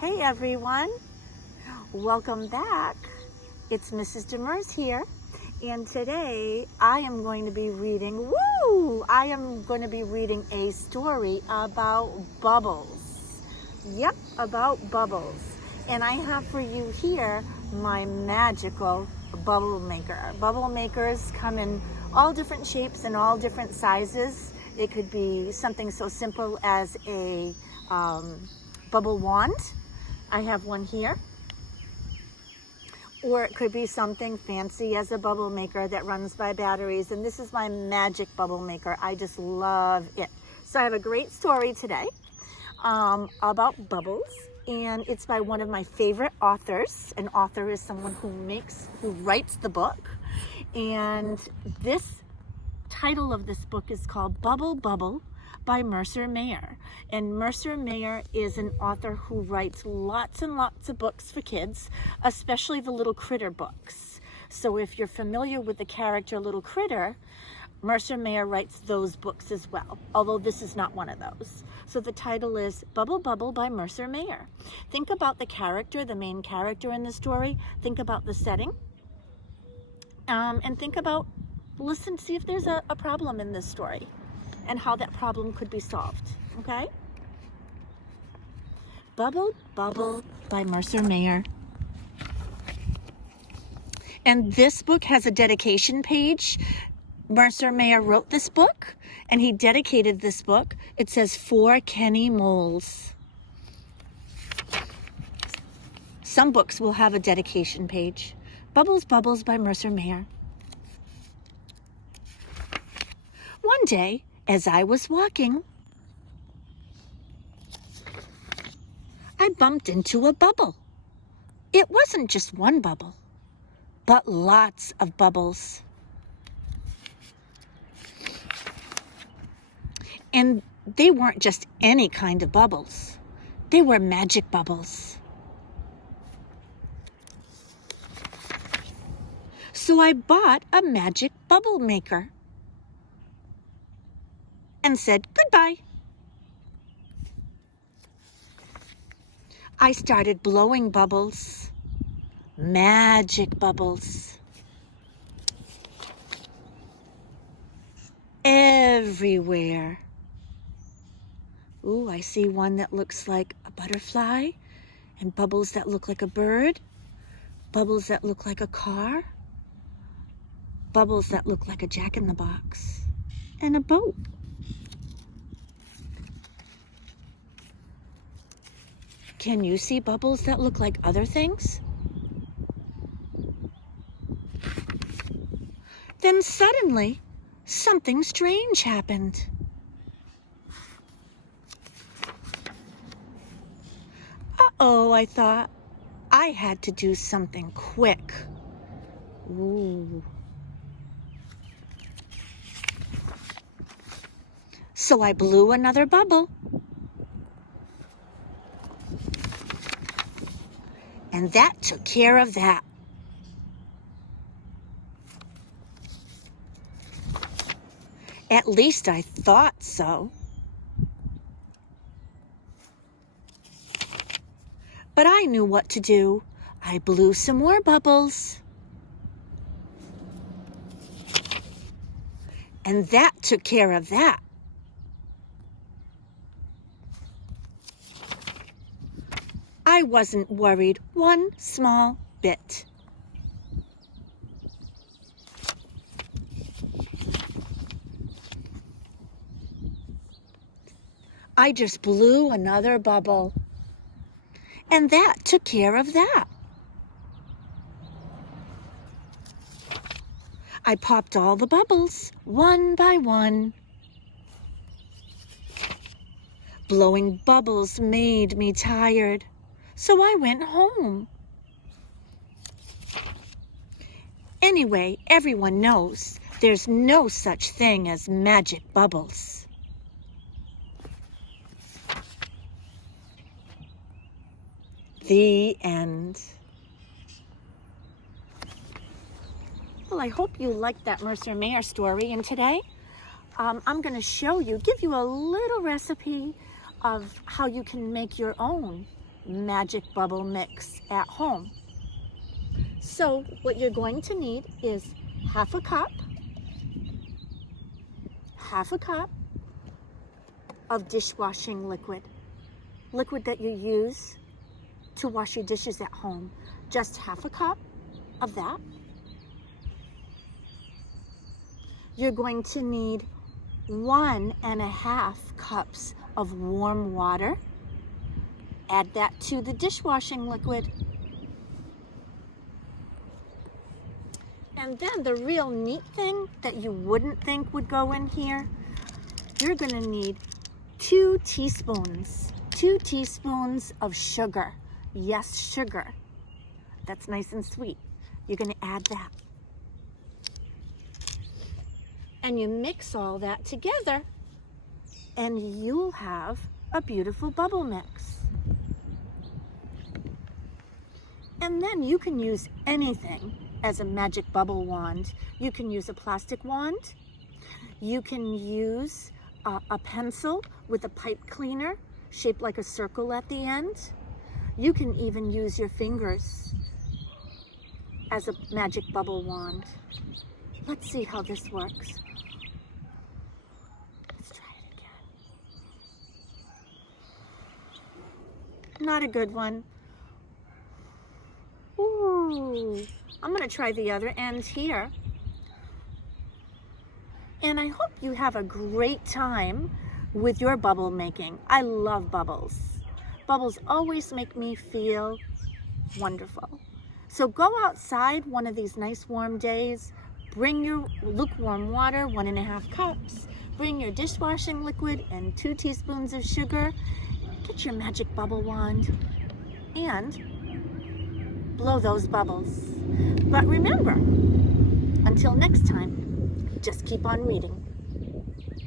Hey everyone, welcome back. It's Mrs. Demers here, and today I am going to be reading, a story about bubbles. Yep, about bubbles. And I have for you here my magical bubble maker. Bubble makers come in all different shapes and all different sizes. It could be something so simple as a bubble wand. I have one here. Or it could be something fancy as a bubble maker that runs by batteries. And this is my magic bubble maker. I just love it. So I have a great story today about bubbles. And it's by one of my favorite authors. An author is someone who writes the book. And this title of this book is called Bubble Bubble by Mercer Mayer. And Mercer Mayer is an author who writes lots and lots of books for kids, especially the little critter books. So if you're familiar with the character Little Critter, Mercer Mayer writes those books as well, although this is not one of those. So the title is Bubble Bubble by Mercer Mayer. Think about the character, the main character in the story. Think about the setting. And think about, see if there's a problem in this story and how that problem could be solved, okay? Bubble Bubble by Mercer Mayer. And this book has a dedication page. Mercer Mayer wrote this book, and he dedicated this book. It says, "For Kenny Moles." Some books will have a dedication page. Bubbles Bubbles by Mercer Mayer. One day, as I was walking, I bumped into a bubble. It wasn't just one bubble, but lots of bubbles. And they weren't just any kind of bubbles. They were magic bubbles. So I bought a magic bubble maker and said goodbye. I started blowing bubbles, magic bubbles, everywhere. Ooh, I see one that looks like a butterfly, and bubbles that look like a bird, bubbles that look like a car, bubbles that look like a jack-in-the-box, and a boat. Can you see bubbles that look like other things? Then suddenly, something strange happened. Uh-oh, I thought. I had to do something quick. Ooh. So I blew another bubble. And that took care of that. At least I thought so. But I knew what to do. I blew some more bubbles. And that took care of that. I wasn't worried one small bit. I just blew another bubble, and that took care of that. I popped all the bubbles, one by one. Blowing bubbles made me tired, so I went home. Anyway, everyone knows there's no such thing as magic bubbles. The end. Well, I hope you liked that Mercer Mayer story, and today I'm going to give you a little recipe of how you can make your own magic bubble mix at home. So what you're going to need is half a cup of dishwashing liquid that you use to wash your dishes at home. Just half a cup of that. You're going to need 1.5 cups of warm water. Add that to the dishwashing liquid. And then the real neat thing that you wouldn't think would go in here, you're gonna need 2 teaspoons of sugar. Yes, sugar. That's nice and sweet. You're gonna add that. And you mix all that together and you'll have a beautiful bubble mix. And then you can use anything as a magic bubble wand. You can use a plastic wand. You can use a pencil with a pipe cleaner shaped like a circle at the end. You can even use your fingers as a magic bubble wand. Let's see how this works. Let's try it again. Not a good one. Ooh, I'm gonna try the other end here. And I hope you have a great time with your bubble making. I love bubbles. Bubbles always make me feel wonderful. So go outside one of these nice warm days, bring your lukewarm water, 1.5 cups, bring your dishwashing liquid and 2 teaspoons of sugar, get your magic bubble wand, and blow those bubbles. But remember, until next time, just keep on reading.